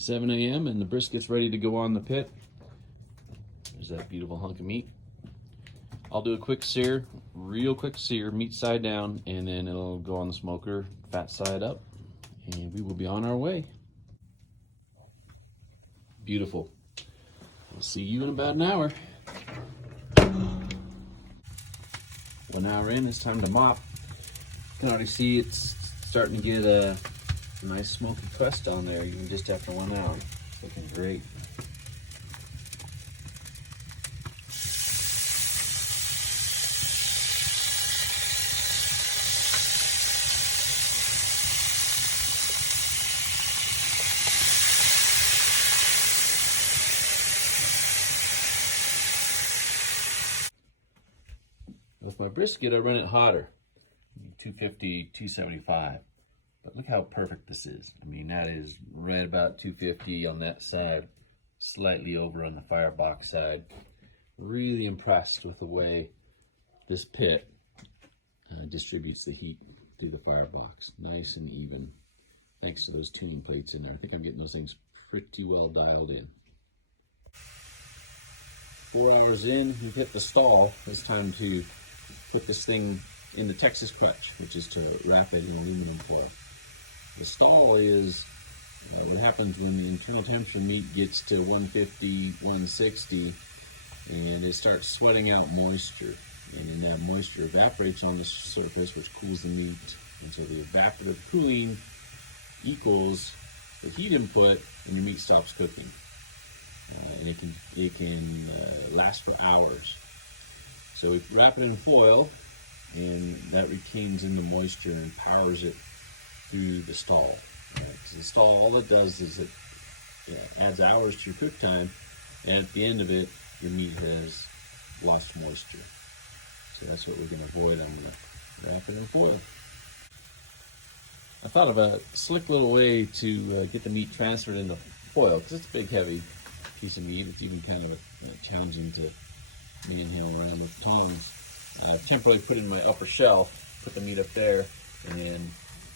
7 a.m. and the brisket's ready to go on the pit. There's that beautiful hunk of meat. I'll do a quick sear, real quick sear, meat side down, and then it'll go on the smoker, fat side up, and we will be on our way. Beautiful. I'll see you in about an hour. 1 hour in, it's time to mop. You can already see it's starting to get a nice smoky crust on there even just after 1 hour. It's looking great. With my brisket, I run it hotter, 250, 275. But look how perfect this is. I mean, that is right about 250 on that side, slightly over on the firebox side. Really impressed with the way this pit distributes the heat through the firebox. Nice and even, thanks to those tuning plates in there. I think I'm getting those things pretty well dialed in. 4 hours in, we've hit the stall. It's time to put this thing in the Texas crutch, which is to wrap it in aluminum foil. The stall is what happens when the internal temperature meat gets to 150, 160, and it starts sweating out moisture. And then that moisture evaporates on the surface, which cools the meat. And so the evaporative cooling equals the heat input, and your meat stops cooking. And it can last for hours. So we wrap it in foil, and that retains in the moisture and powers it through the stall. Because the stall, all it does is it adds hours to your cook time, and at the end of it, your meat has lost moisture. So that's what we're going to avoid. I'm going to wrap it in foil. I thought of a slick little way to get the meat transferred into foil, because it's a big, heavy piece of meat. It's even kind of challenging to manhandle around with tongs. Temporarily put in my upper shelf, put the meat up there, and then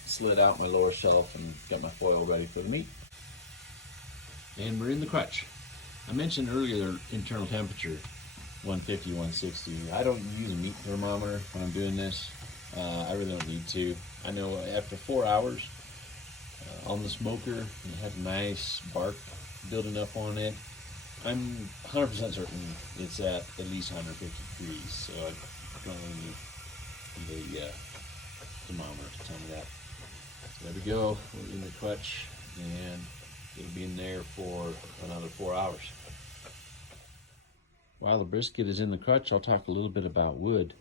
slid out my lower shelf and got my foil ready for the meat. And we're in the crutch. I mentioned earlier internal temperature, 150, 160. I don't use a meat thermometer when I'm doing this. I really don't need to. I know after 4 hours on the smoker, it has nice bark building up on it. I'm 100% certain it's at least 150 degrees, so I don't really need a thermometer to tell me that. So there we go, we're in the crutch, and it'll be in there for another 4 hours. While the brisket is in the crutch, I'll talk a little bit about wood.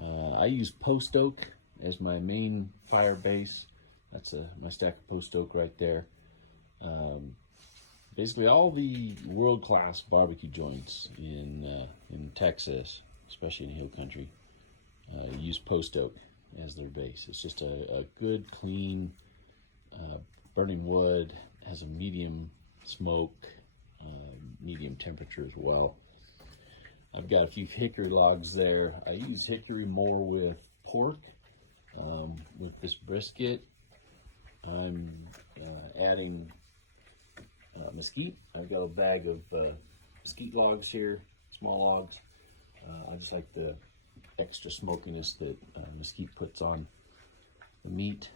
I use post oak as my main fire base. That's my stack of post oak right there. Basically, all the world-class barbecue joints in Texas, especially in hill country, use post oak as their base. It's just a good, clean, burning wood. Has a medium smoke, medium temperature as well. I've got a few hickory logs there. I use hickory more with pork. With this brisket, I'm adding mesquite. I've got a bag of mesquite logs here, small logs. I just like the extra smokiness that mesquite puts on the meat.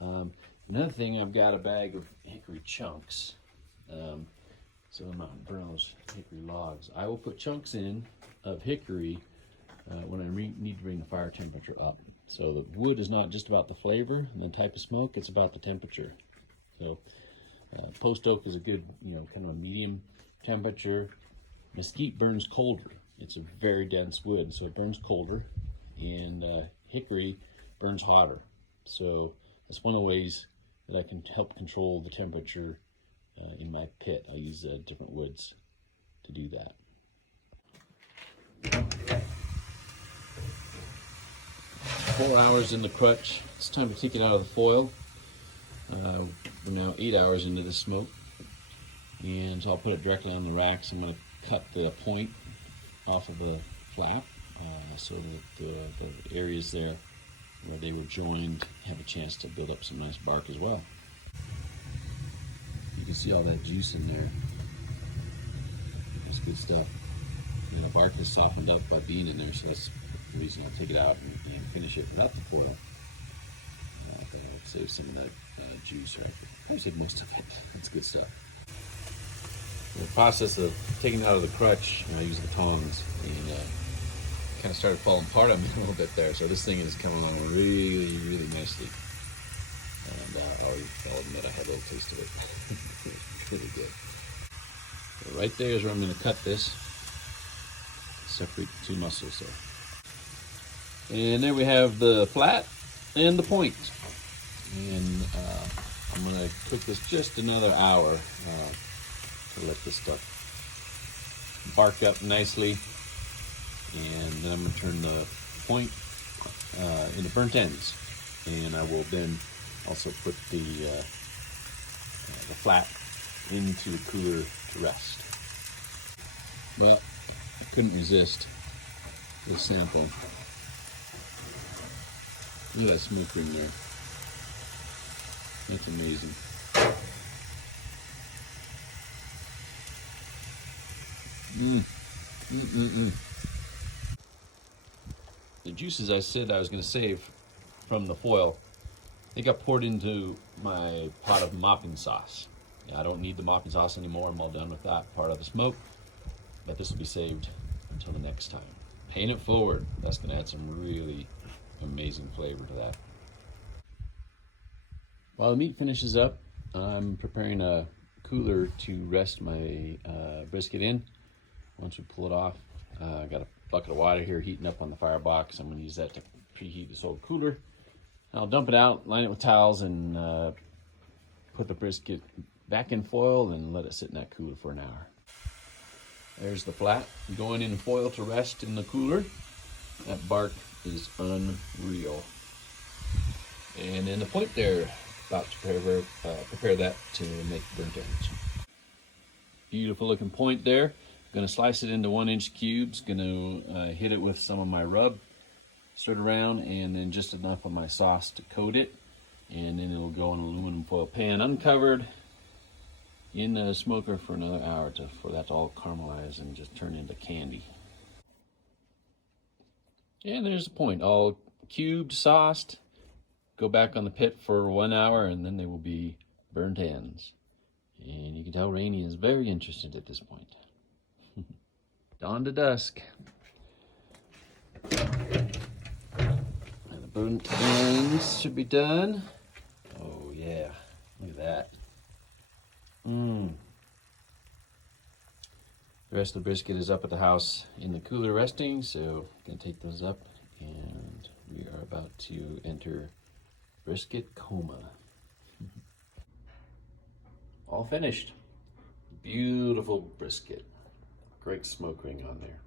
Another thing, I've got a bag of hickory chunks. So I'm not burning those hickory logs. I will put chunks in of hickory when I need to bring the fire temperature up. So the wood is not just about the flavor and the type of smoke, it's about the temperature. So post oak is a good, kind of a medium temperature. Mesquite burns colder. It's a very dense wood, so it burns colder, and hickory burns hotter. So that's one of the ways that I can help control the temperature in my pit. I use different woods to do that. 4 hours in the crutch. It's time to take it out of the foil. We're now 8 hours into the smoke, and so I'll put it directly on the racks. I'm going to cut the point off of the flap so that the areas there where they were joined have a chance to build up some nice bark as well. You can see all that juice in there. That's good stuff. And the bark is softened up by being in there, so that's the reason I'll take it out and finish it without the foil. I'll save some of that juice, right? Probably save most of it. That's good stuff. In the process of taking it out of the crutch, I use the tongs, and kind of started falling apart on me a little bit there. So this thing is coming along really, really nicely. And I'll admit I had a little taste of it. It's really good. So right there is where I'm going to cut this. Separate the two muscles there. And there we have the flat and the point. And I'm going to cook this just another hour to let this stuff bark up nicely. And then I'm going to turn the point into burnt ends. And I will then also put the flat into the cooler to rest. Well, I couldn't resist this sample. Look at that smoke ring there. That's amazing. The juices I said I was going to save from the foil, they got poured into my pot of mopping sauce. I don't need the mopping sauce anymore. I'm all done with that part of the smoke. But this will be saved until the next time. Paying it forward. That's going to add some really amazing flavor to that. While the meat finishes up, I'm preparing a cooler to rest my brisket in. Once we pull it off, I got a bucket of water here heating up on the firebox. I'm going to use that to preheat this old cooler. I'll dump it out, line it with towels, and put the brisket back in foil and let it sit in that cooler for an hour. There's the flat going in foil to rest in the cooler. That bark is unreal. And then the point there, about to prepare that to make burnt ends. Beautiful looking point there. Going to slice it into 1-inch cubes. Going to hit it with some of my rub, stir it around, and then just enough of my sauce to coat it. And then it'll go in an aluminum foil pan, uncovered, in the smoker for another hour for that to all caramelize and just turn into candy. And there's the point, all cubed, sauced. Go back on the pit for 1 hour, and then they will be burnt ends. And you can tell Rainey is very interested at this point. Dawn to dusk. And the burnt ends should be done. Oh yeah, look at that. The rest of the brisket is up at the house in the cooler resting, so I'm going to take those up, and we are about to enter brisket coma. All finished. Beautiful brisket. Great smoke ring on there.